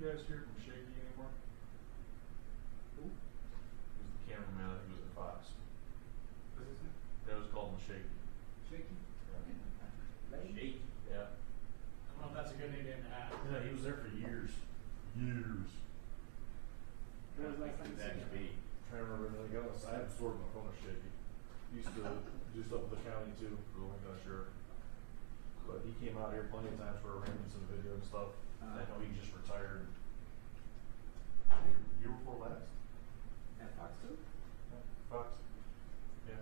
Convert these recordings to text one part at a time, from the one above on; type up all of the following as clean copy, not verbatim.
guys hear from Shaky anymore? Who? He was the cameraman that was at Fox. What's his name? That was called him Shaky. Shaky? Lady? Shaky. Yeah. I don't know if that's a good nickname to have. Yeah, he was there for years. Years. What was the last time you That seen could him? be. Trying to remember everything else. I had stored my phone with Shaky. He used to do stuff with the county too, for the Lincoln County Sheriff. But he came out here plenty of times for arraignments and video and stuff. I know he just retired year before last. At Fox too? Fox. Yeah.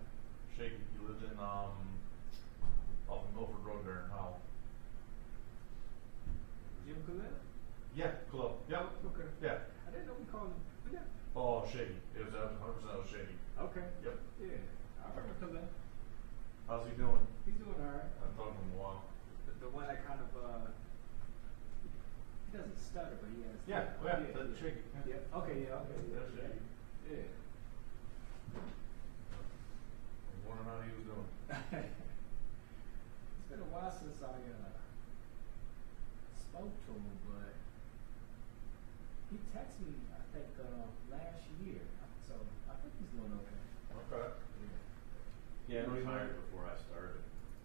Shaky. He lived in off in Milford Road there in Howell. Jim Collette? Yeah, club. Yep. Okay. Yeah. I didn't know we called him. But yeah. Oh, Shaky. It was 100% was Shaky. Okay. Yep. Yeah. I remember Collette. How's he doing? He's doing alright. I haven't talked to him in a while. The one that kind of he doesn't stutter, but he has. Yeah, that's Shaky. Yeah. Okay. Yeah. Okay. Yeah. That's Shaky. Yeah. I was wondering how he was doing. It's been a while since I spoke to him, but he texted me, I think, last year. So I think he's doing okay. Okay. Yeah, no, he he retired might- before I started.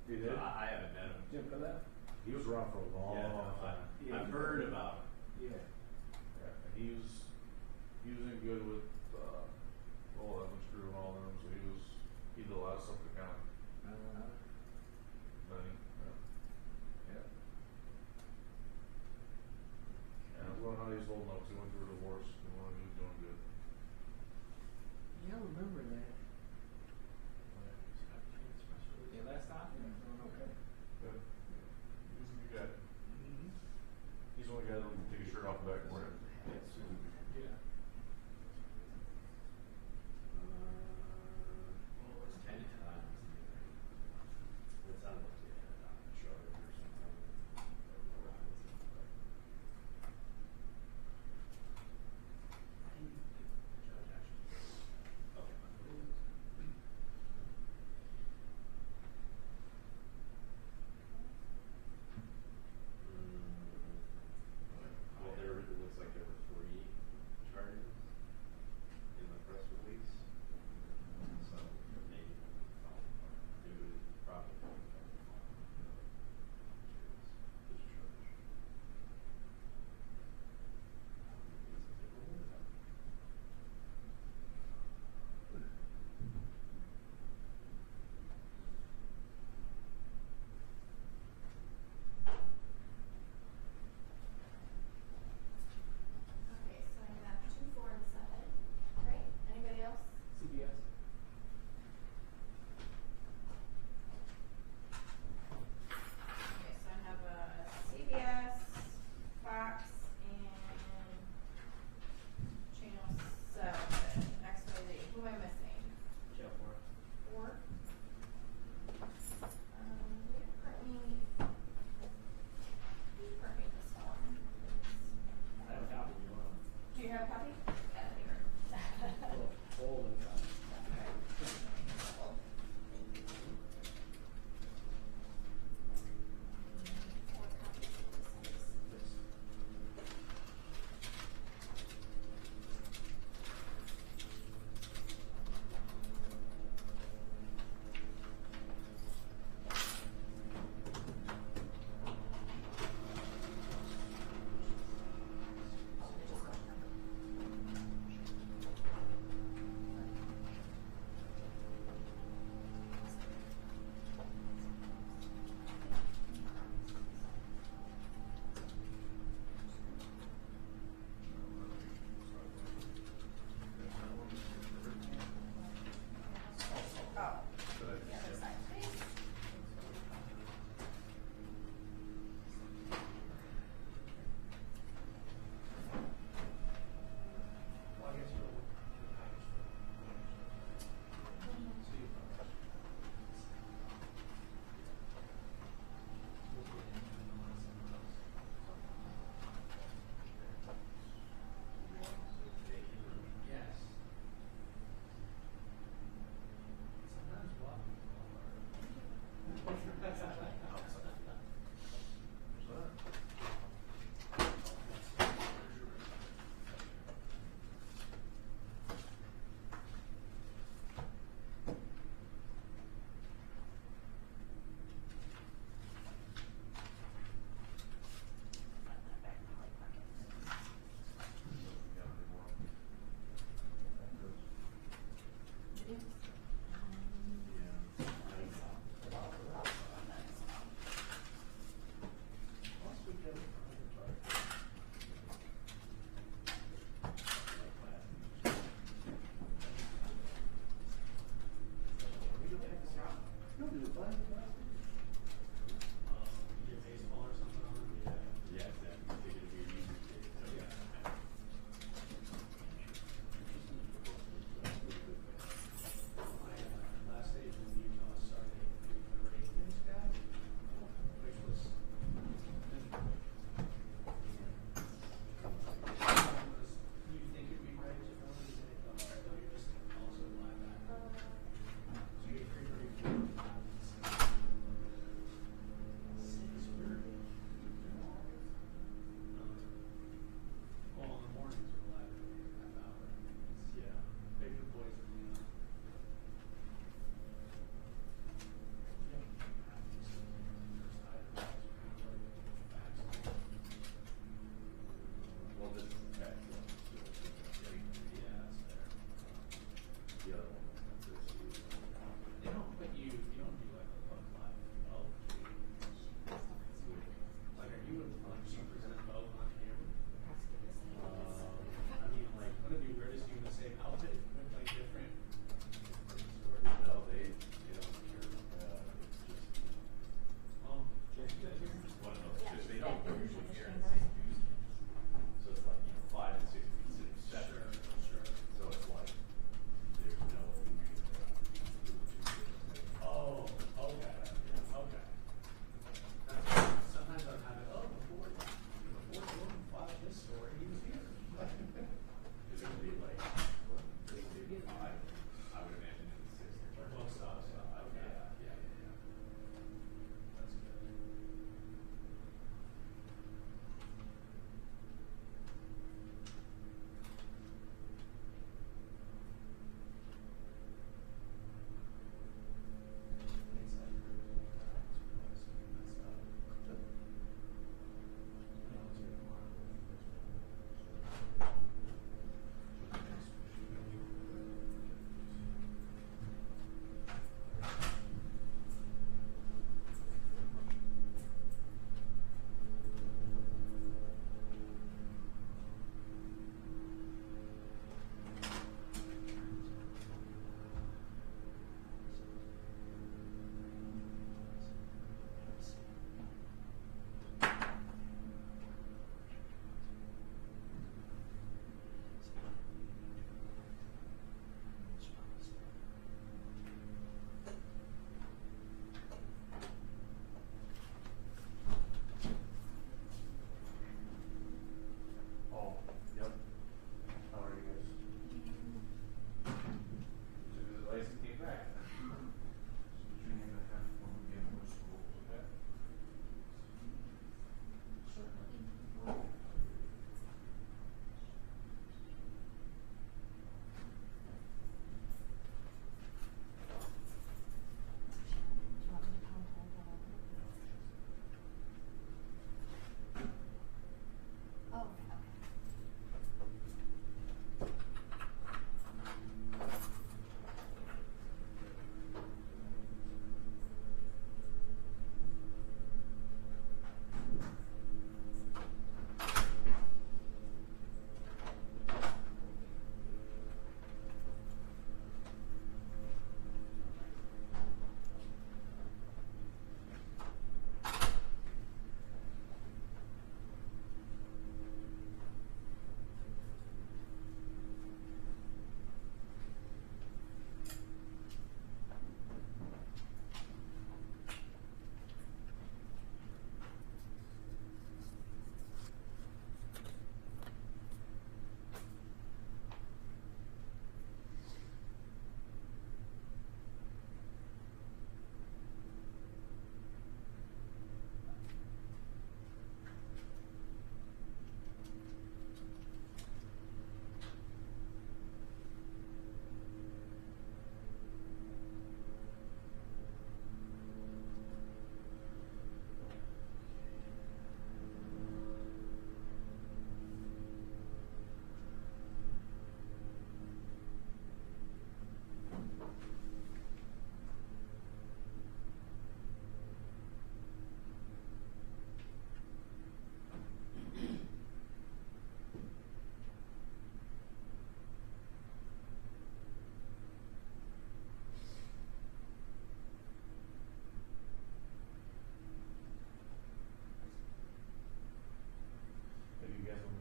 He did? So I haven't met him. Jim Collette? He was around for a long time. Yeah, I've heard about him. Yeah. Yeah, and he was in good with all Evans crew and all them, so he did a lot of stuff with the county. Benny, Yeah. yeah. I was wondering how he was holding up, 'cause he went through a divorce, and he was doing good. Yeah, I remember that. Yeah, last time? Yeah, doing okay. Good. He's a good guy. He's the only guy that will take his shirt off the back for him. Yeah. Well, it's 10 to 9.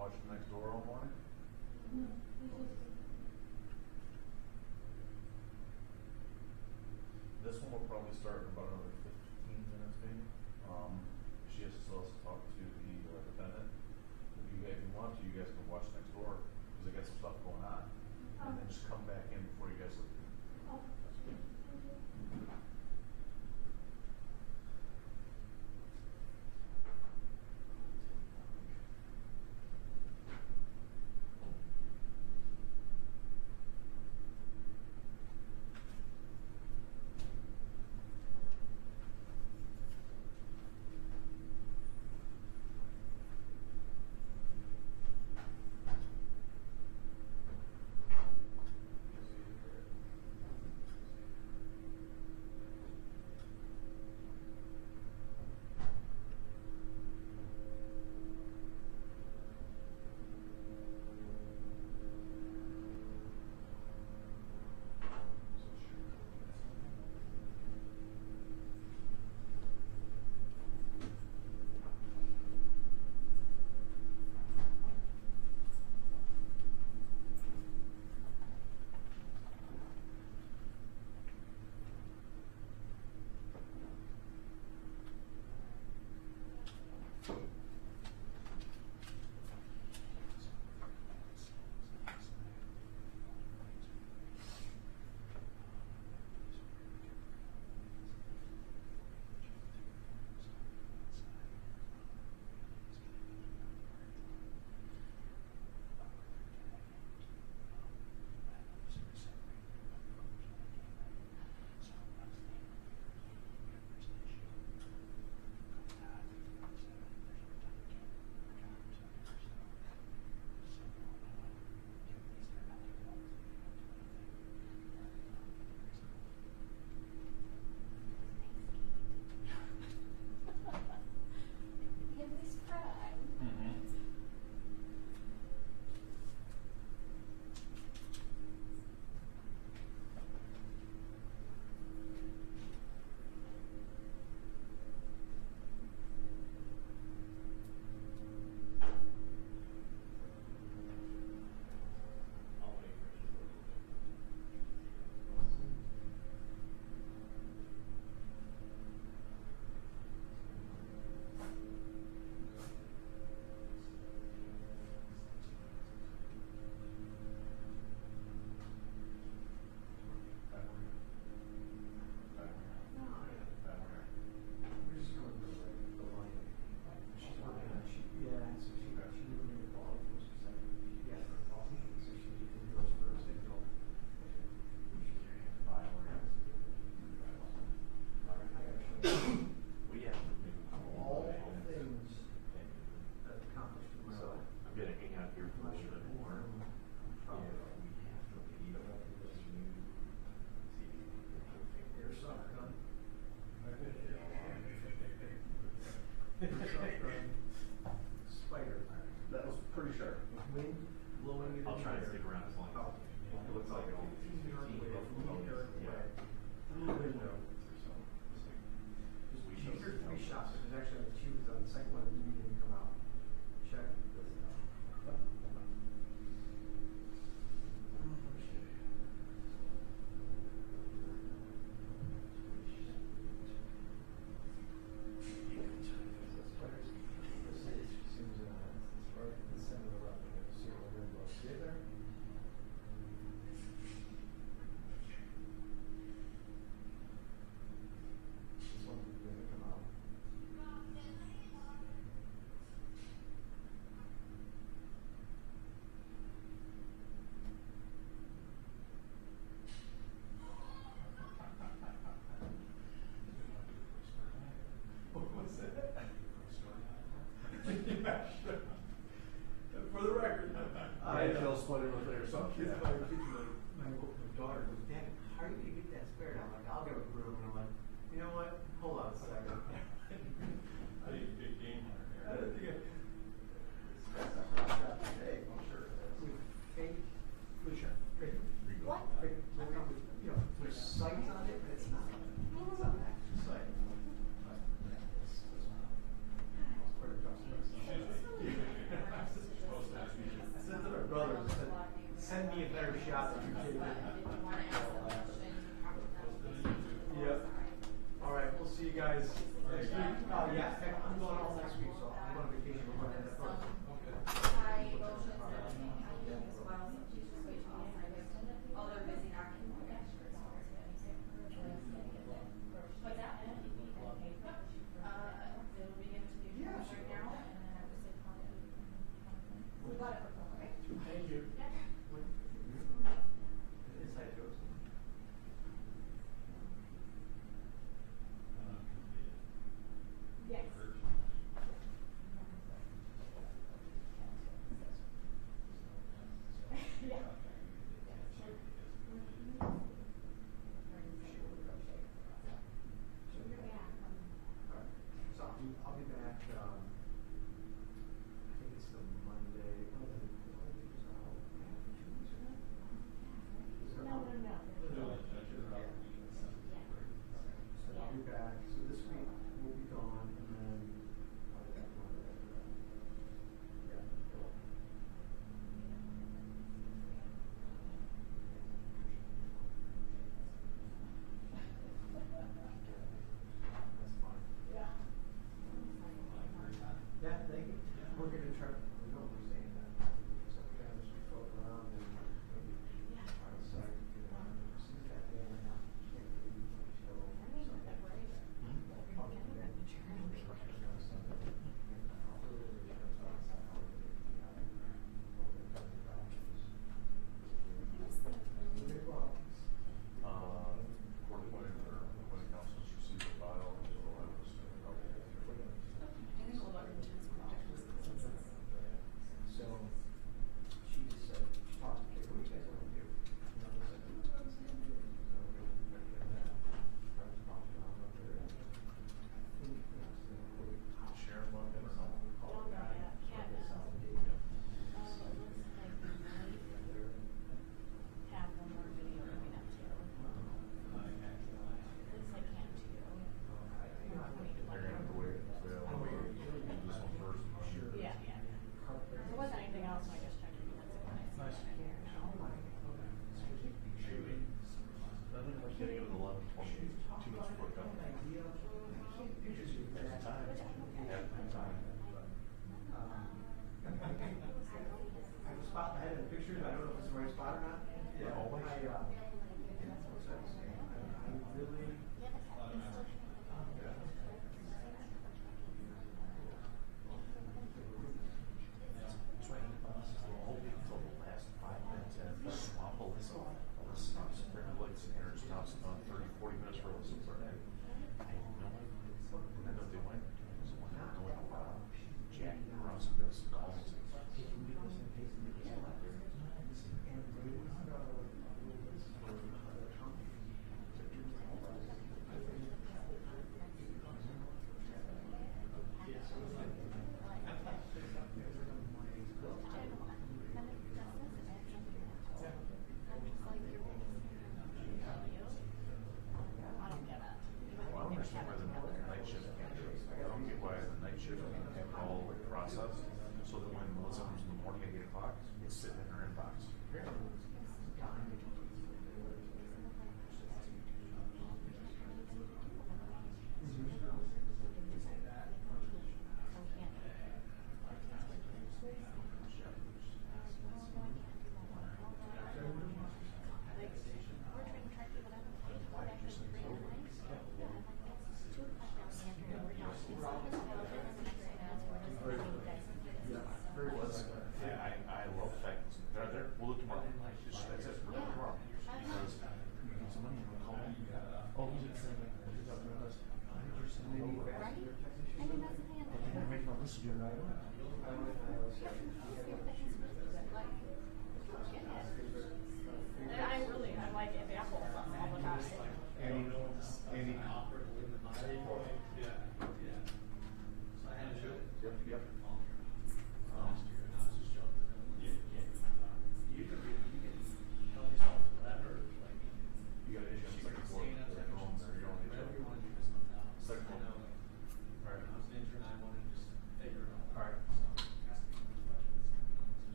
watching next door all morning? This one will probably start in about another 15 minutes maybe. She has to still has to talk to the defendant. If you guys, if you want to, you guys can watch next door, because they got some stuff going on. And then just come back in before you guys leave.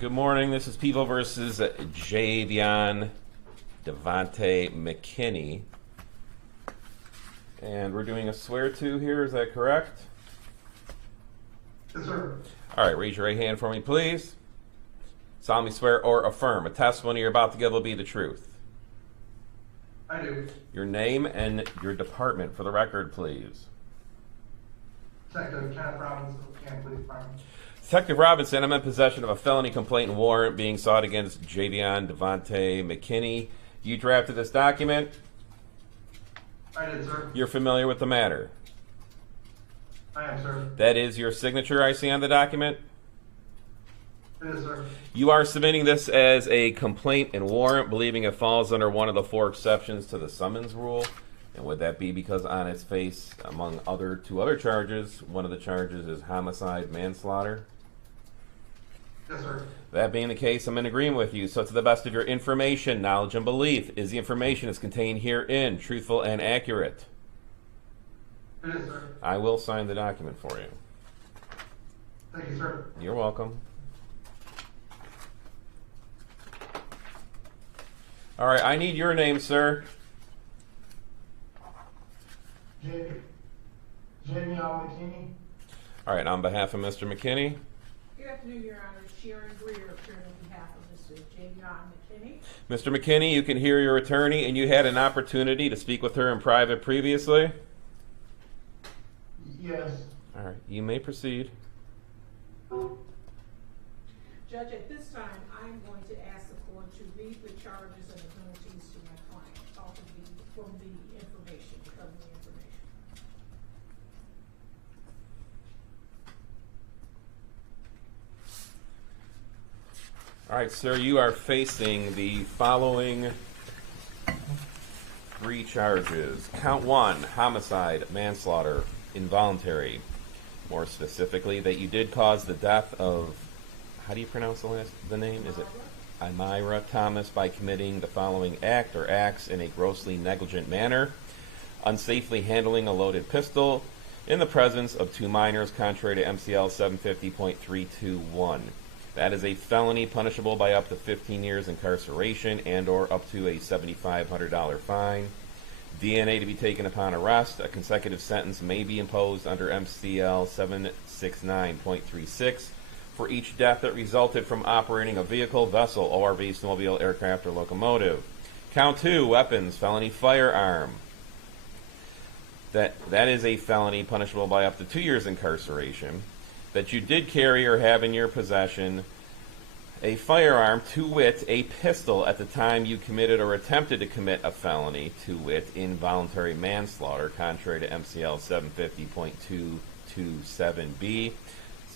good morning. This is People versus Javion Devontae McKinney. And we're doing a swear-to here, is that correct? Yes, sir. All right, raise your right hand for me, please. Solemnly swear or affirm a testimony you're about to give will be the truth. I do. Your name and your department for the record, please. Detective Kenneth Robinson, Canton Police Department. Detective Robinson, I'm in possession of a felony complaint and warrant being sought against Javion Devontae McKinney. You drafted this document. I did, sir. You're familiar with the matter. I am, sir. That is your signature I see on the document. It is, sir. You are submitting this as a complaint and warrant, believing it falls under one of the 4 exceptions to the summons rule. And would that be because on its face, among two other charges, one of the charges is homicide, manslaughter? Yes, sir. That being the case, I'm in agreement with you. So to the best of your information, knowledge, and belief, is the information that's contained herein truthful and accurate? It is, sir. I will sign the document for you. Thank you, sir. You're welcome. All right, I need your name, sir. Javion McKinney. All right, on behalf of Mr. McKinney. Good afternoon, Your Honor. Sharon Greer, appearing on behalf of Mr. Javion McKinney. Mr. McKinney, you can hear your attorney, and you had an opportunity to speak with her in private previously. Yes. All right, you may proceed. Judge, at this time, I'm going to ask the court to read the charges and the penalties to my client from the information, because of the information. All right, sir, you are facing the following 3 charges. Count 1, homicide, manslaughter, involuntary. More specifically, that you did cause the death of, how do you pronounce the name? Is it Aymira Thomas by committing the following act or acts in a grossly negligent manner: unsafely handling a loaded pistol in the presence of 2 minors, contrary to MCL 750.321. That is a felony punishable by up to 15 years incarceration and or up to a $7,500 fine. DNA to be taken upon arrest. A consecutive sentence may be imposed under MCL 769.36 for each death that resulted from operating a vehicle, vessel, ORV, snowmobile, aircraft, or locomotive. Count 2, weapons, felony firearm. That is a felony punishable by up to 2 years incarceration. That you did carry or have in your possession a firearm, to wit, a pistol, at the time you committed or attempted to commit a felony, to wit, involuntary manslaughter, contrary to MCL 750.227B.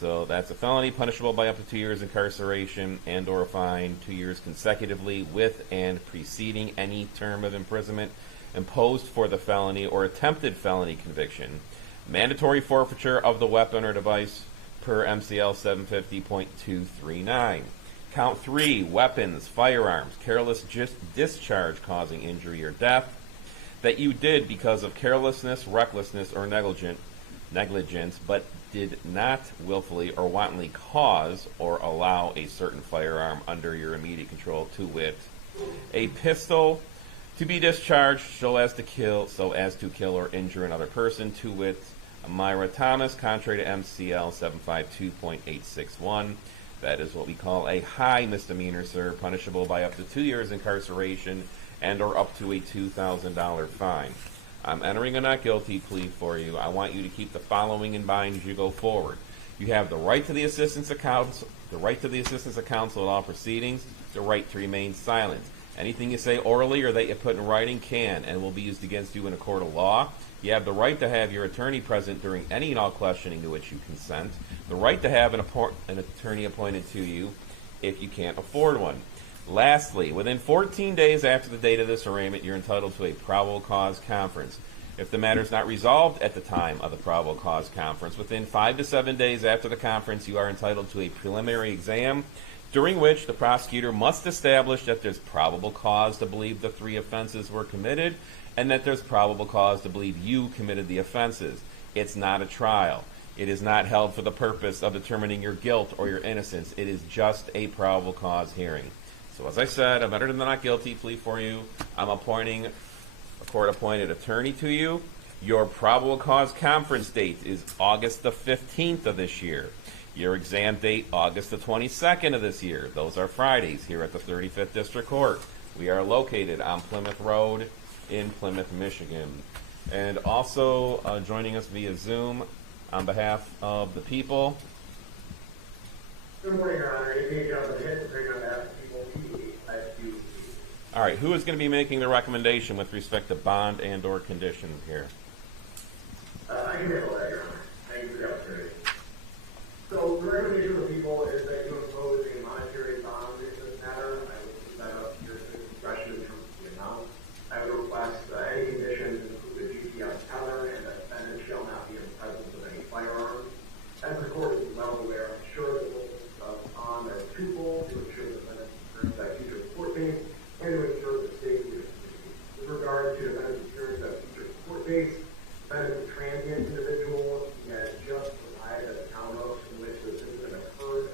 So that's a felony punishable by up to 2 years incarceration and or a fine, 2 years consecutively with and preceding any term of imprisonment imposed for the felony or attempted felony conviction. Mandatory forfeiture of the weapon or device per MCL 750.239. Count 3, weapons, firearms, careless discharge causing injury or death. That you did because of carelessness, recklessness, or negligence, but did not willfully or wantonly cause or allow a certain firearm under your immediate control, to wit, a pistol to be discharged so as to kill or injure another person, to wit, Aymira Thomas, contrary to MCL 752.861. That is what we call a high misdemeanor, sir, punishable by up to 2 years incarceration and or up to a $2,000 fine. I'm entering a not guilty plea for you. I want you to keep the following in mind as you go forward. You have the right to the assistance of counsel, at all proceedings, the right to remain silent. Anything you say orally or that you put in writing can and will be used against you in a court of law. You have the right to have your attorney present during any and all questioning to which you consent. The right to have an attorney appointed to you if you can't afford one. Lastly, within 14 days after the date of this arraignment, you're entitled to a probable cause conference. If the matter is not resolved at the time of the probable cause conference, within 5 to 7 days after the conference, you are entitled to a preliminary exam, during which the prosecutor must establish that there's probable cause to believe the 3 offenses were committed and that there's probable cause to believe you committed the offenses. It's not a trial. It is not held for the purpose of determining your guilt or your innocence. It is just a probable cause hearing. So as I said, I'm better than not guilty plea for you. I'm appointing a court-appointed attorney to you. Your probable cause conference date is August the 15th of this year. Your exam date, August the 22nd of this year. Those are Fridays here at the 35th District Court. We are located on Plymouth Road in Plymouth, Michigan. And also joining us via Zoom on behalf of the people. Good morning, Your Honor. APA Jonathan Hitt, bring on behalf of the people, PE. All right, who is going to be making the recommendation with respect to bond and or conditions here? I can handle that, Your Honor. Thank you for the opportunity. So the recommendation of the people is that you impose a monetary bond in this matter. I would leave that up to your discretion in terms of the amount. I would request any conditions include a GPS tether and that the defendant shall not be in the presence of any firearms. As the court is well aware, I'm sure that the bond are twofold to ensure the defendant's appearance at future court dates and to ensure the safety of the community. With regard to the defendant's appearance at future court dates, the defendant is a transient individual. He had just arrived at the townhouse in which this incident occurred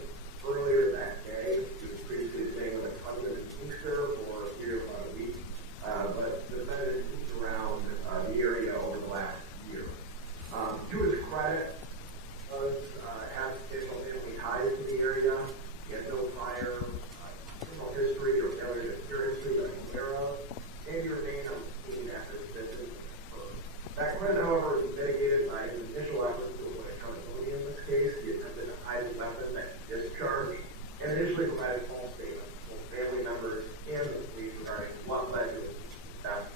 earlier that day. He was previously staying with a cousin in Inkster for a period of about a week, but the defendant moved around the area over the last year. To his credit, has additional family ties to the area. He has no prior criminal history or failure to appear history that I'm aware of, and he remained on the scene after his visit. That credit, however, is mitigated by his initial efforts to avoid accountability in this case. He attempted to hide the weapon that he discharged and initially provided false statements to both family members and the police regarding what led to his death.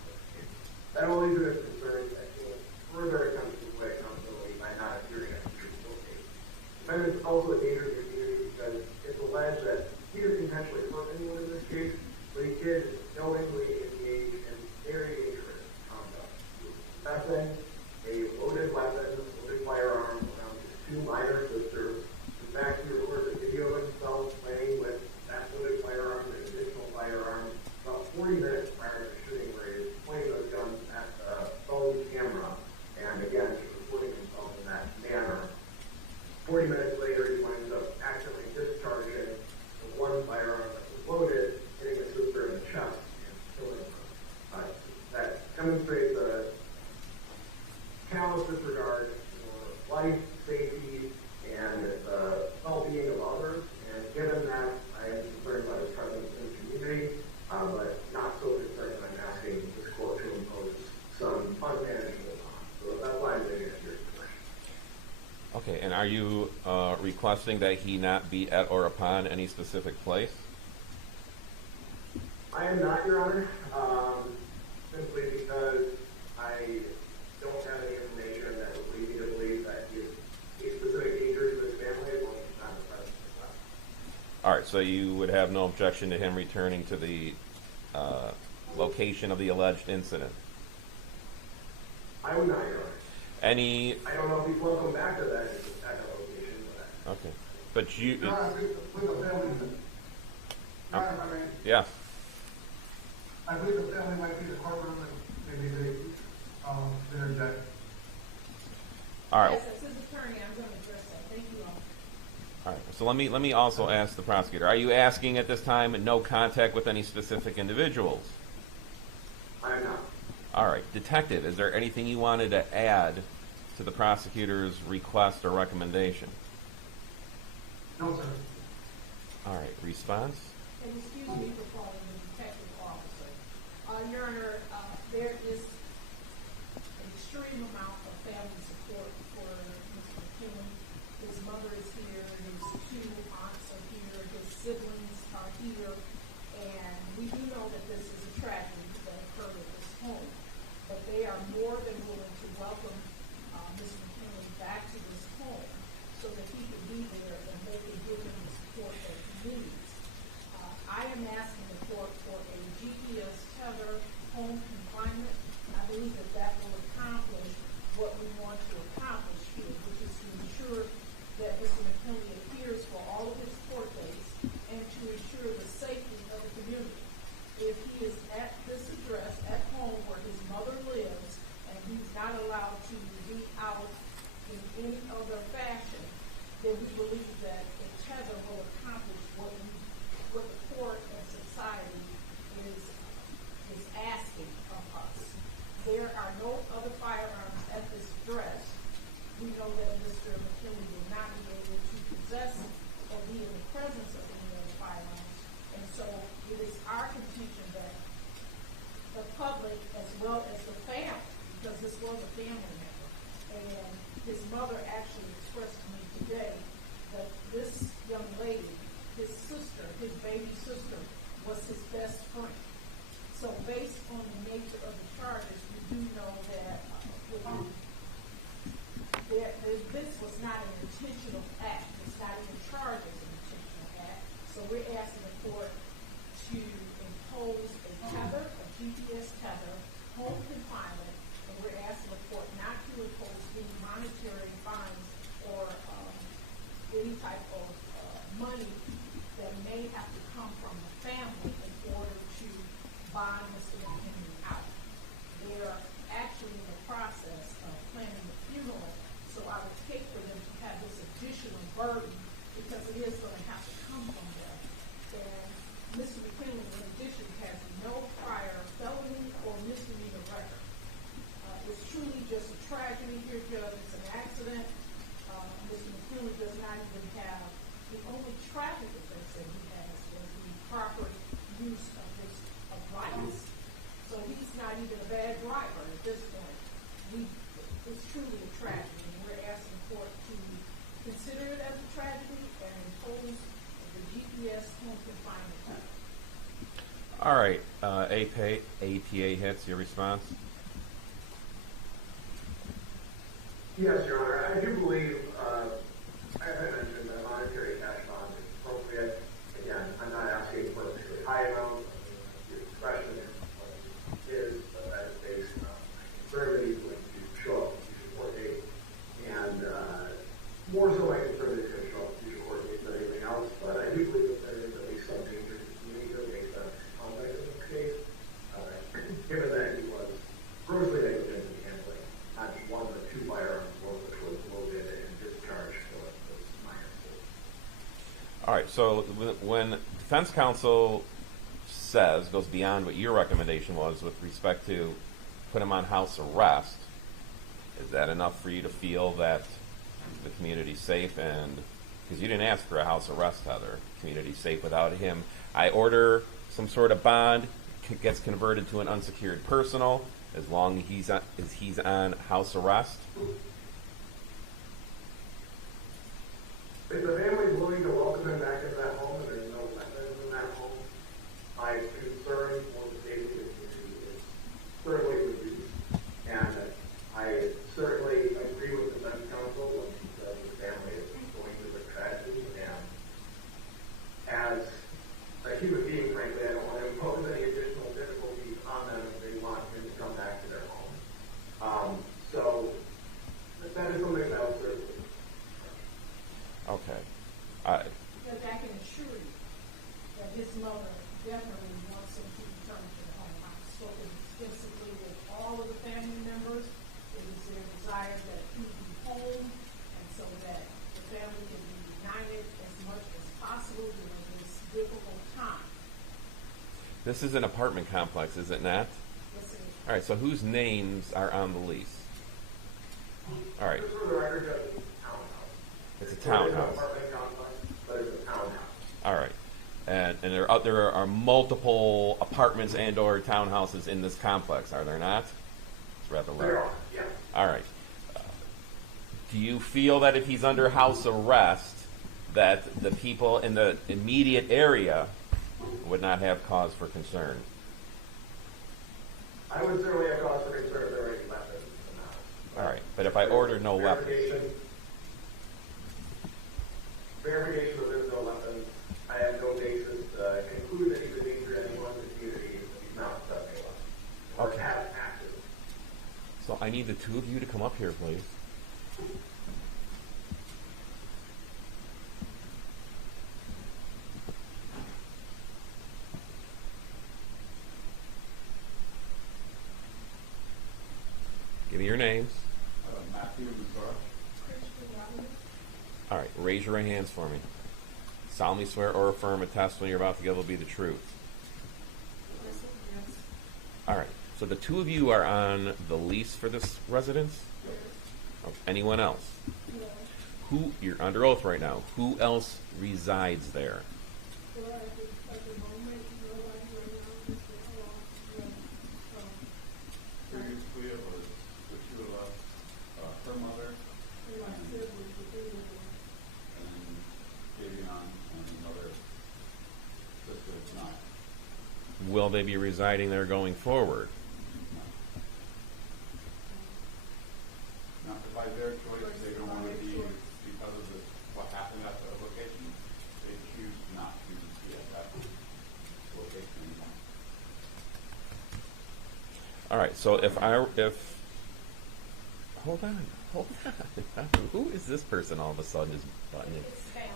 That only leaves his concerns that he will further attempt to avoid accountability by not appearing at future court dates. The defendant is also a danger to the community because it's alleged that he didn't intentionally hurt anyone in this case, but he did knowingly engage in very dangerous conduct. He was possessing a loaded weapon, loaded firearm around his two minor sisters. In fact, he recorded a video of himself playing with that loaded firearm and additional firearm about 40 minutes prior to the shooting, where he was pointing those guns at the phone camera and again recording himself in that manner. 40 minutes later, he winds up accidentally discharging the one firearm that was loaded, hitting his sister in the chest and killing her. That demonstrates a callous disregard for life, safety, and the well-being of others. And given that, I am concerned by his presence in the community, but not so concerned that I'm asking this court to impose some unmanageable bond. So that's why I'm taking it here tonight. Okay, and are you requesting that he not be at or upon any specific place? I am not, Your Honor, simply because I don't have any information that would lead me to believe that he is a specific danger to his family as long as he's not in the presence of that. All right, so you would have no objection to him returning to the location of the alleged incident? I would not, Your Honor. I don't know if he's welcome back to that location, but okay, but you. Your Honor, with the family, Your Honor, if I may, Yeah. I believe the family might be in the courtroom and maybe they're dead. All right. Yes, as his attorney, I'm going to address that. Thank you all. All right. So let me also ask the prosecutor: are you asking at this time no contact with any specific individuals? I am not. All right, detective, is there anything you wanted to add to the prosecutor's request or recommendation? No, sir. All right, response? And excuse me for calling the detective officer. Your Honor, there is an extreme amount of family support for Mr. McKinley. His mother is here, his two aunts are here, his siblings are here, and we do know that this is a tragedy that occurred at this home. But they are more than willing to welcome Mr. McKinley back to this home so that he can be there and they can give him the support that he needs. I am asking the court for a GPS tether home confinement. I believe that that will accomplish what we want to accomplish here, which is to ensure that Mr. McKinley appears for all of his court dates and to ensure the safety of the community. If he is at this address at home where his mother lives and he's not allowed to be out in any other fashion, other firearms at this address. We know that Mr. McKinley will not be able to possess or be in the presence of any other firearms. And so it is our contention that the public, as well as the family, because this was a family member, and his mother actually expressed to me today that this young lady, his sister, his baby sister, was his best friend. So based on the nature of the charges, we do know that this was not an intentional act. It's not even charged as an intentional act. So we're asking the court to impose a tether, a GPS tether, home confinement, and we're asking the court not to impose any monetary fines or any type of money that may have to come from the family in order to bond Mr. McKinley out. They're actually in the process of planning the funeral, so I would hate for them to have this additional burden because it is going to have to come from them. And Mr. McKinley, in addition, has no prior felony or misdemeanor record. It's truly just a tragedy here, Judge. It's an accident. Mr. McKinley does not even have the only traffic offense that he has was the proper use of his lights. So he's not even a bad driver at this point. It's truly a tragedy, and we're asking the court to consider it as a tragedy and impose the GPS home confinement. All right, APA hits your response. Yes, Your Honor. I do believe, as I mentioned, that monetary cash bond is appropriate. Again, I'm not asking for a particularly high amount. The expression is that it's based on concern that he's going to show up to future court date. And more so my concern is going to show up to future court date than anything else. But I do believe that there is at least some danger to the community based on conduct in this case, given that he was grossly negligent in handling not one but two firearms, one which was loaded and discharged for this minor case. All right, so when defense counsel goes beyond what your recommendation was with respect to put him on house arrest, is that enough for you to feel that the community's safe? And because you didn't ask for a house arrest, Heather, community's safe without him. I order some sort of bond, gets converted to an unsecured personal as long as he's on house arrest. If the family is willing to welcome him back into that home and there's no weapons in that home, my concern for the safety of the community is certainly reduced. And I certainly agree with the defense counsel when he says the family is going through a tragedy. And as a human being, frankly, I don't want to impose any additional difficulties on them if they want him to come back to their home. So that is something that I'll certainly. Okay. Because I can assure you that his mother definitely wants him to return to the home. I've spoken extensively with all of the family members. It is their desire that he be home, and so that the family can be united as much as possible during this difficult time. This is an apartment complex, is it not? Yes, it is. All right, so whose names are on the lease? All right. Just for the record, Judge, it's a townhouse. It's a townhouse. It's an apartment complex, but it's a townhouse. All right. And there are multiple apartments and or townhouses in this complex, are there not? It's rather There large. are, yeah. All right. Do you feel that if he's under house arrest, that the people in the immediate area would not have cause for concern? I would certainly have cause for concern if there were any weapons in the house. All right. But if I order no weapons. Verification that there's no weapons. I have no basis to conclude that he's a danger to anyone in the community if he's not possessing a weapon. Or Okay. have active. So I need the two of you to come up here, please. Give me your names. Matthew Luzar. All right, raise your right hands for me. Solemnly swear or affirm a testimony you're about to give will be the truth. All right. So the two of you are on the lease for this residence? Oh, anyone else? Yeah. Who, you're under oath right now. Who else resides there? Well, at the moment, nobody right now, just Previously, it was the two of us, her mother, my siblings, the three of them. and then Davion, and another sister tonight. Will they be residing there going forward? Not by their choice, they don't want to be, because of what happened at the location, they choose not to be at that location anymore. All right, so hold on. Who is this person all of a sudden is butting in? It's family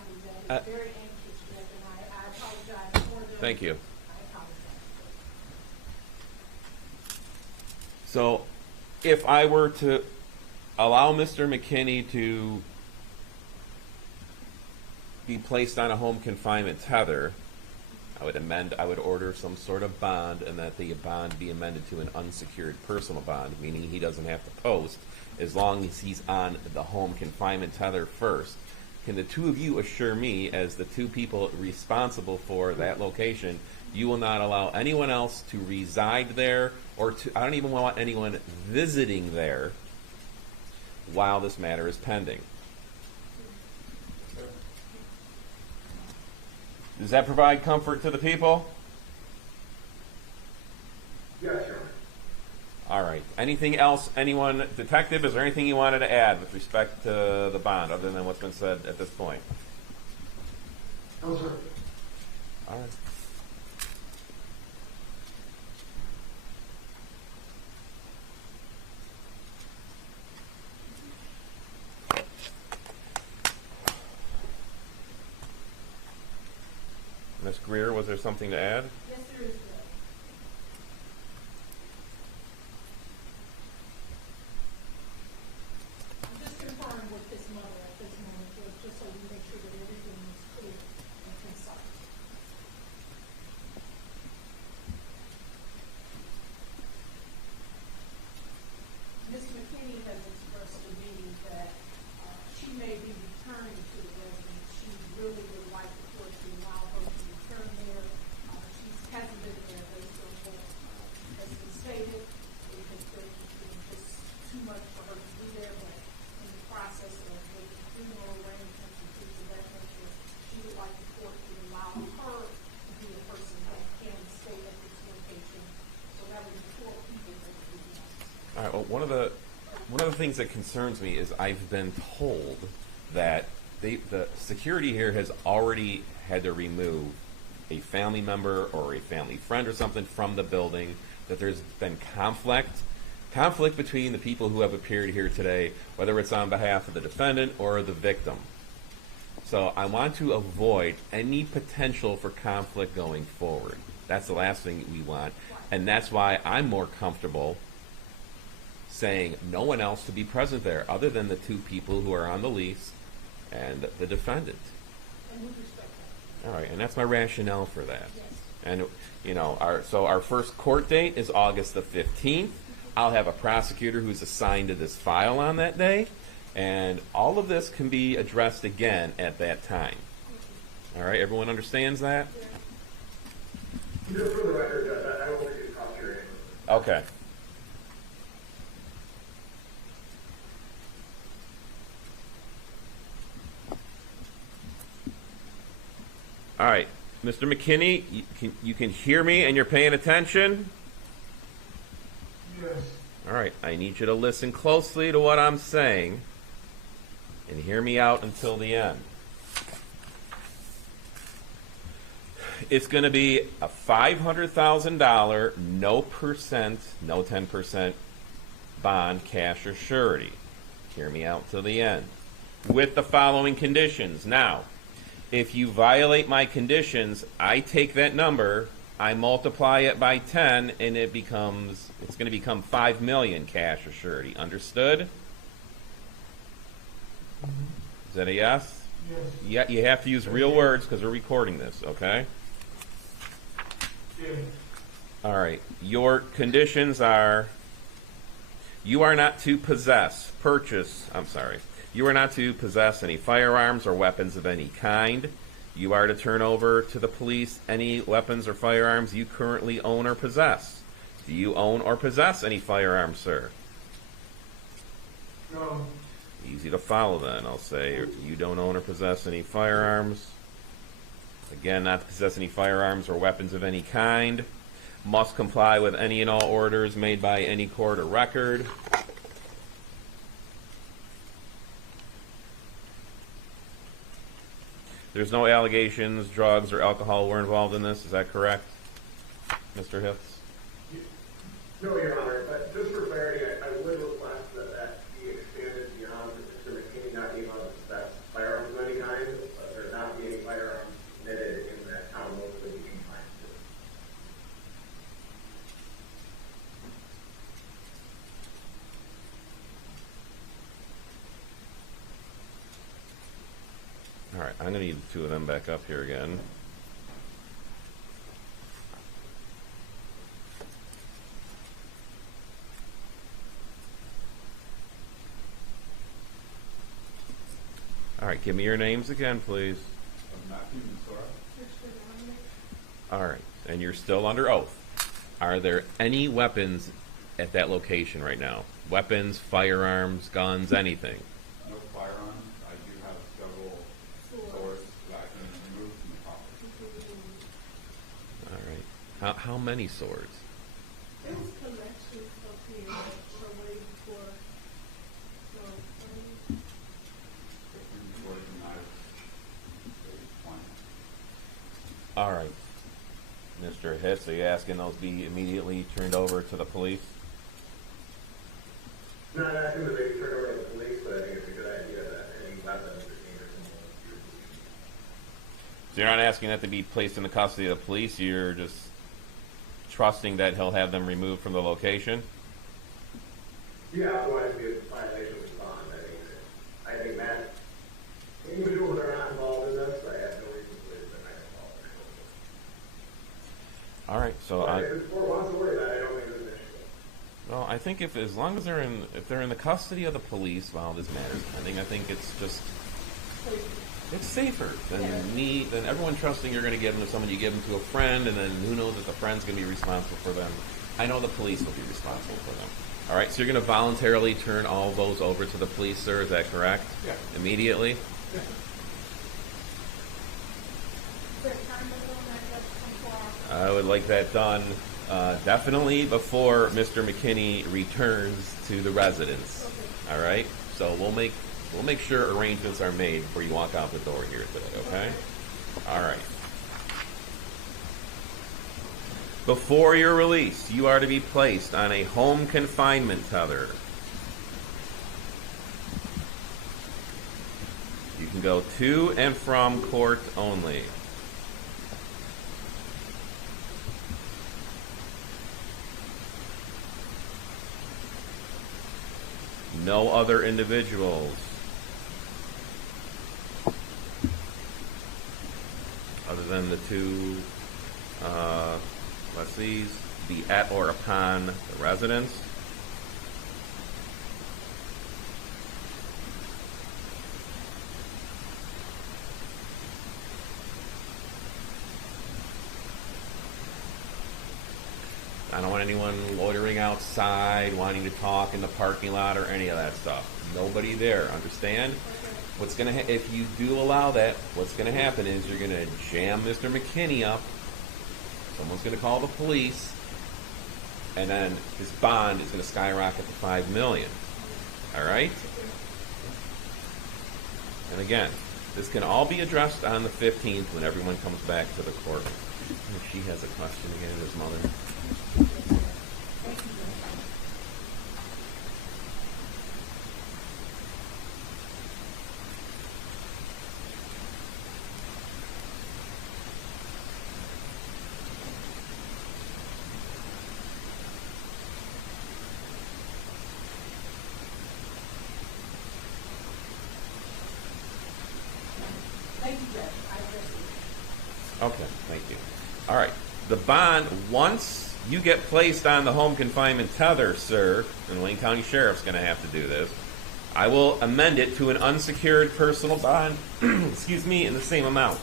that is very anxious, Greg, and I apologize for them. Thank you. I apologize. So, if I were to allow Mr. McKinney to be placed on a home confinement tether, I would order some sort of bond, and that the bond be amended to an unsecured personal bond, meaning he doesn't have to post as long as he's on the home confinement tether first. Can the two of you assure me, as the two people responsible for that location, you will not allow anyone else to reside there, or I don't even want anyone visiting there while this matter is pending? Does that provide comfort to the people? Yes, Your Honor. All right. Anything else, anyone, Detective, is there anything you wanted to add with respect to the bond other than what's been said at this point? No, sir. All right. Ms. Greer, was there something to add? Yes, there is, Greg. I'm just conferring with his mother at this moment, just so we make sure that everything is clear and concise. Ms. McKinney has expressed to me that she may be returning to the residence. She really would like the court to allow her to return there. She hasn't been there based on what has been stated. It has been just too much for her to do there, but in the process of making funeral arrangements and things of that nature, she would like the court to allow her to be a person that can stay at this location. So that would be 4 people that would be necessary. All right. Well, one of the things that concerns me is I've been told that the security here has already had to remove a family member or a family friend or something from the building, that there's been conflict between the people who have appeared here today, whether it's on behalf of the defendant or the victim. So I want to avoid any potential for conflict going forward. That's the last thing we want, and that's why I'm more comfortable saying no one else to be present there other than the 2 people who are on the lease and the defendant. And we respect that. All right, and that's my rationale for that. Yes. And, you know, our first court date is August the 15th. I'll have a prosecutor who's assigned to this file on that day, and all of this can be addressed again at that time. All right, everyone understands that? Just for the record, Judge, I will make you copy your answer. Okay. All right, Mr. McKinney, you can hear me and you're paying attention? Yes. All right, I need you to listen closely to what I'm saying and hear me out until the end. It's going to be a $500,000, no percent, no 10% bond, cash or surety. Hear me out till the end. With the following conditions. Now, if you violate my conditions, I take that number, I multiply it by 10, and it's going to become $5 million cash or surety. Understood? Is that a yes? Yes. Yeah, you have to use real words because we're recording this, okay? Yes. All right. Your conditions are you are not to possess, you are not to possess any firearms or weapons of any kind. You are to turn over to the police any weapons or firearms you currently own or possess. Do you own or possess any firearms, sir? No. Easy to follow then. I'll say you don't own or possess any firearms. Again, not to possess any firearms or weapons of any kind. Must comply with any and all orders made by any court or record. There's no allegations, drugs, or alcohol were involved in this. Is that correct, Mr. Hitz? No, Your Honor, but just for clarity, I would request that be expanded beyond Mr. McKinney not being able to possess firearms of any kind, but there not be any firearms committed in that town locally confined to. All right, I'm going to need the two of them back up here again. All right, give me your names again, please. Matthew and Sora. All right, and you're still under oath. Are there any weapons at that location right now? Weapons, firearms, guns, anything? No firearms. I do have several swords that I can remove from the property. All right. How many swords? There's collections up here that are waiting for, so, 15 swords and knives. Maybe 20. All right. Mr. Hitz, are you asking those be immediately turned over to the police? Not asking that they be turned over to the police, but I think it's a good idea that any weapons or dangerous involved. So you're not asking that to be placed in the custody of the police, you're just trusting that he'll have them removed from the location? Yeah, otherwise it'd be a violation of his bond. I think that individuals that are not involved in this, I have no reason to believe they're not involved in it. All right, so But if it's 4 months away, that I don't think there's an issue. well, I think as long as they're in the custody of the police while this matter's pending, I think it's just it's safer than everyone trusting you're going to give them to someone. You give them to a friend, and then who knows if the friend's going to be responsible for them. I know the police will be responsible for them. All right, so you're going to voluntarily turn all those over to the police, sir. Is that correct? Yeah. Immediately. is there time limit on that, that's from far? I would like that done definitely before Mr. McKinney returns to the residence. Okay. All right, so we'll make sure arrangements are made before you walk out the door here today. Okay. All right. Before your release, you are to be placed on a home confinement tether. You can go to and from court only. No other individuals other than the two lessees be at or upon the residence. I don't want anyone loitering outside, wanting to talk in the parking lot or any of that stuff. Nobody there, understand? What's going to if you do allow that, what's going to happen is you're going to jam Mr. McKinney up. Someone's going to call the police, and then his bond is going to skyrocket to $5 million. All right? And again, this can all be addressed on the 15th when everyone comes back to the court. If she has a question again, his mother. Thank you, Judge. I appreciate it. Okay, thank you. All right. The bond, once you get placed on the home confinement tether, sir, and Wayne County Sheriff's going to have to do this, I will amend it to an unsecured personal bond, excuse me, in the same amount.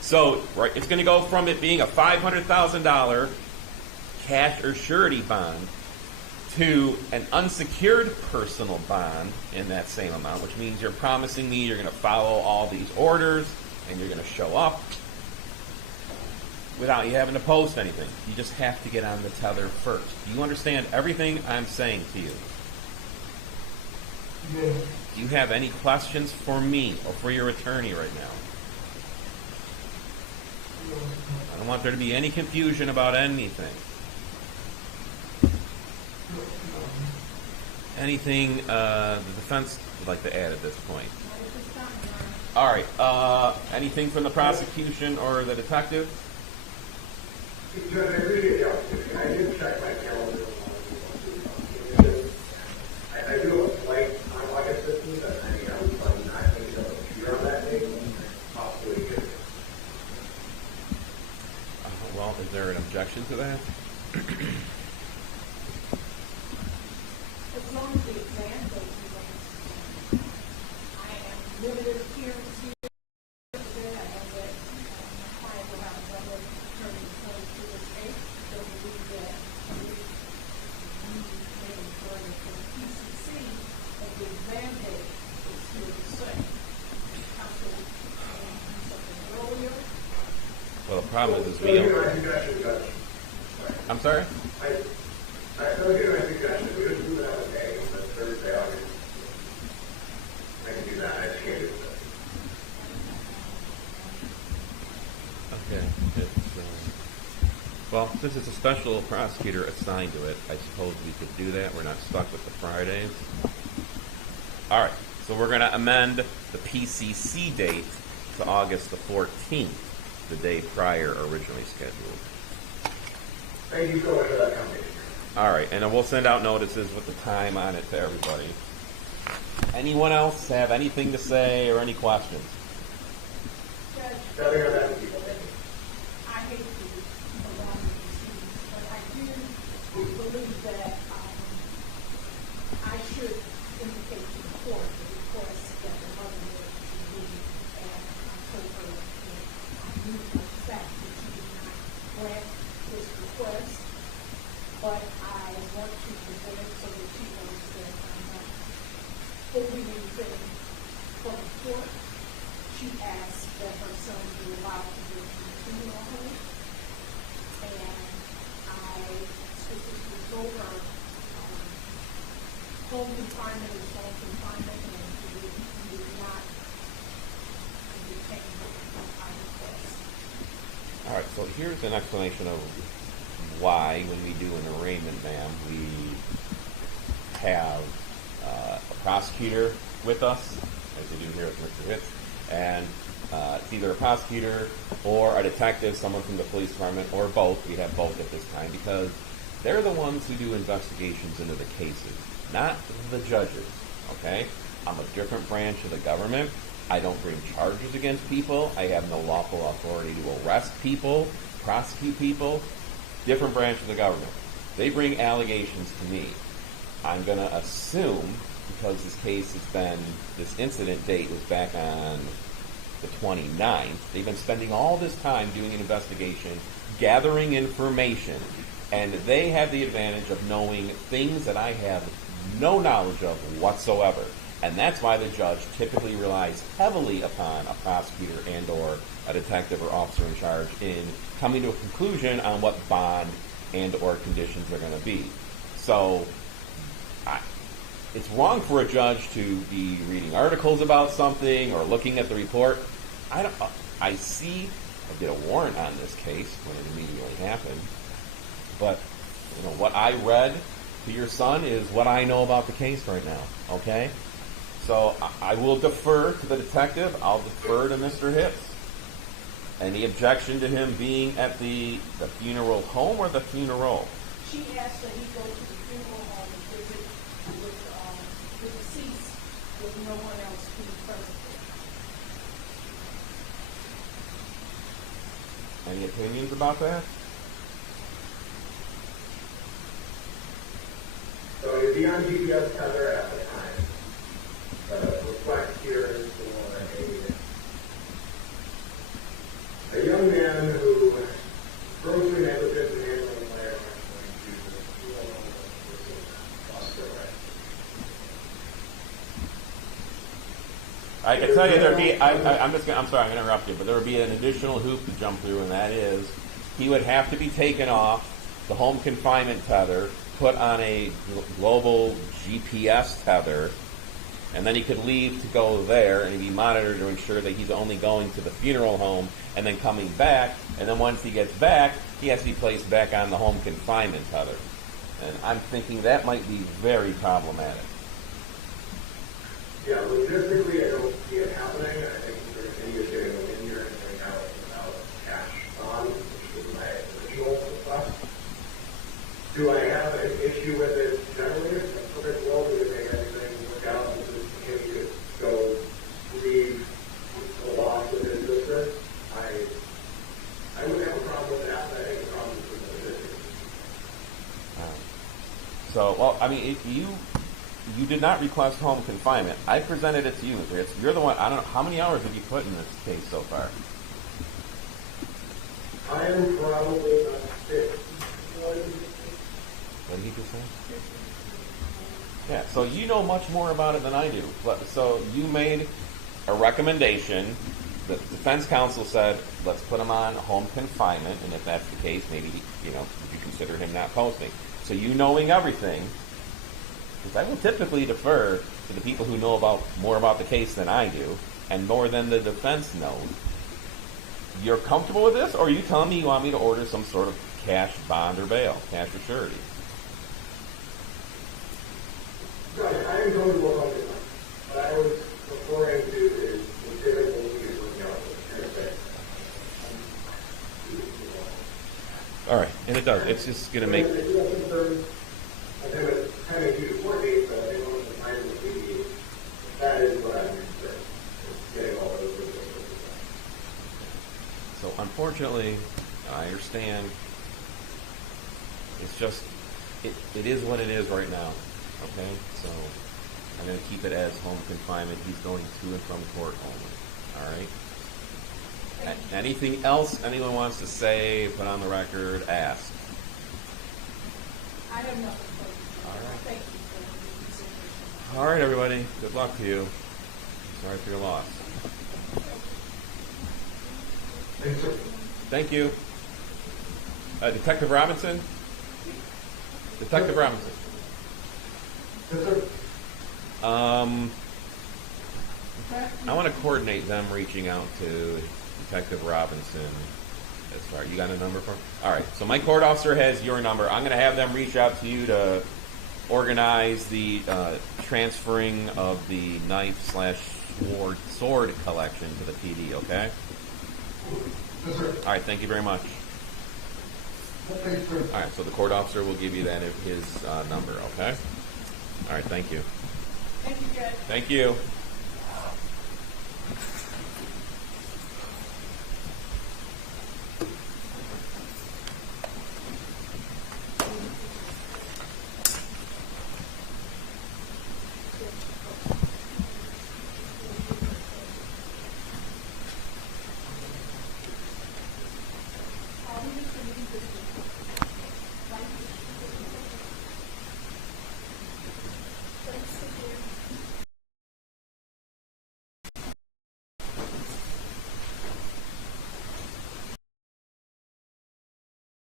So, right, it's going to go from it being a $500,000 cash or surety bond to an unsecured personal bond in that same amount, which means you're promising me you're going to follow all these orders and you're going to show up without you having to post anything. You just have to get on the tether first. Do you understand everything I'm saying to you? Yeah. Do you have any questions for me or for your attorney right now? I don't want there to be any confusion about anything. Anything the defense would like to add at this point? All right. Anything from the prosecution or the detective? Judge, I appreciate the opportunity. I did check my calendar. I do have a flight on August 15th, and I'm not going to appear on that day. Possibly good. Well, is there an objection to that? As long as the exam date is I am limited appearance here today. I know that my client will have another attorney to this case. So we believe that we may refer to the PCC and the exam date is here to say. Counsel, do something earlier. Well, the problem is So we here's don't. my suggestion, Judge. I'm sorry? So here's my suggestion. We just move it out a day, on Thursday, August. I can do that. I just can't do it. Okay. Well, since it's a special prosecutor assigned to it, I suppose we could do that. We're not stuck with the Fridays. All right. So we're going to amend the PCC date to August the 14th, the day prior originally scheduled. Thank you so much for that commendation. All right. And then we'll send out notices with the time on it to everybody. Anyone else have anything to say or any questions? Judge, Nothing on that, people. Thank you. I hate to prolong the proceedings, but I do believe that I should indicate to the court the request that the mother made to me, and I told her that I knew for a fact that she did not grant this request, but I want to present it so that she knows that I'm not holding anything for the court. She asked that her son be allowed to go to the funeral home, and I specifically told her home confinement is home confinement, and he did not entertain my request. All right. So here's an explanation of why, when we do an arraignment, ma'am, we have a prosecutor with us, as we do here with Mr. Hitz, and it's either a prosecutor or a detective, someone from the police department, or both. We have both at this time because they're the ones who do investigations into the cases, not the judges, okay? I'm a different branch of the government. I don't bring charges against people. I have no lawful authority to arrest people, prosecute people. Different branch of the government. They bring allegations to me. I'm going to assume, because this incident date was back on the 29th, they've been spending all this time doing an investigation, gathering information, and they have the advantage of knowing things that I have no knowledge of whatsoever. And that's why the judge typically relies heavily upon a prosecutor and or a detective or officer in charge in coming to a conclusion on what bond and or conditions are going to be. So it's wrong for a judge to be reading articles about something or looking at the report. I did a warrant on this case when it immediately happened, but what I read to your son is what I know about the case right now. Okay, so I will defer to the detective. I'll defer to Mr. Hitz. Any objection to him being at the funeral home or the funeral? She asked that he go to the funeral home and visit with the deceased with no one else being present. Any opinions about that? be on GPS tether at the time. The request here is for a young man who grossly negligent in handling a firearm when he chooses to lost their rights. I can tell you there'd be. I'm sorry, I'm going to interrupt you, but there would be an additional hoop to jump through, and that is, he would have to be taken off the home confinement tether, put on a global GPS tether, and then he could leave to go there, and he'd be monitored to ensure that he's only going to the funeral home and then coming back. And then once he gets back, he has to be placed back on the home confinement tether. And I'm thinking that might be very problematic. Yeah, logistically, I don't see it happening. I think there's going to be getting a linear and going out without cash on, which was my original request. Do I have an issue with it generally? A perfect world would make everything work out and just him could go leave the loss of his district. I wouldn't have a problem with that, but I think the problem is with the logistics. So, well, I mean, if you did not request home confinement. I presented it to you. You're the one. I don't know how many hours have you put in this case so far. I am probably not fit. What did he just say? Yeah. So you know much more about it than I do. So you made a recommendation. The defense counsel said, "Let's put him on home confinement," and if that's the case, maybe would you consider him not posting? So you knowing everything. Because I will typically defer to the people who know more about the case than I do, and more than the defense knows. You're comfortable with this, or are you telling me you want me to order some sort of cash bond or bail, cash or surety? Right, I am comfortable with it. What I was referring to is the typical use of All right, and it does. It's just going to make... That is what I'm concerned. Getting all those results. So unfortunately, I understand. It's just, it is what it is right now. Okay? So I'm going to keep it as home confinement. He's going to and from court only. All right? Anything else anyone wants to say, put on the record, ask. I have nothing for you. All right. Thank you for your consideration. All right, everybody. Good luck to you. Sorry for your loss. Thanks, sir. Thank you. Detective Robinson? Detective Robinson. Yes, sir. I want to coordinate them reaching out to Detective Robinson. As far, you got a number for him? All right. So my court officer has your number. I'm going to have them reach out to you to organize the transferring of the knife/sword collection to the PD. Okay. Yes, sir. All right. Thank you very much. Thanks, sir. All right. So the court officer will give you that his number. Okay. All right. Thank you. Thank you, Judge. Thank you.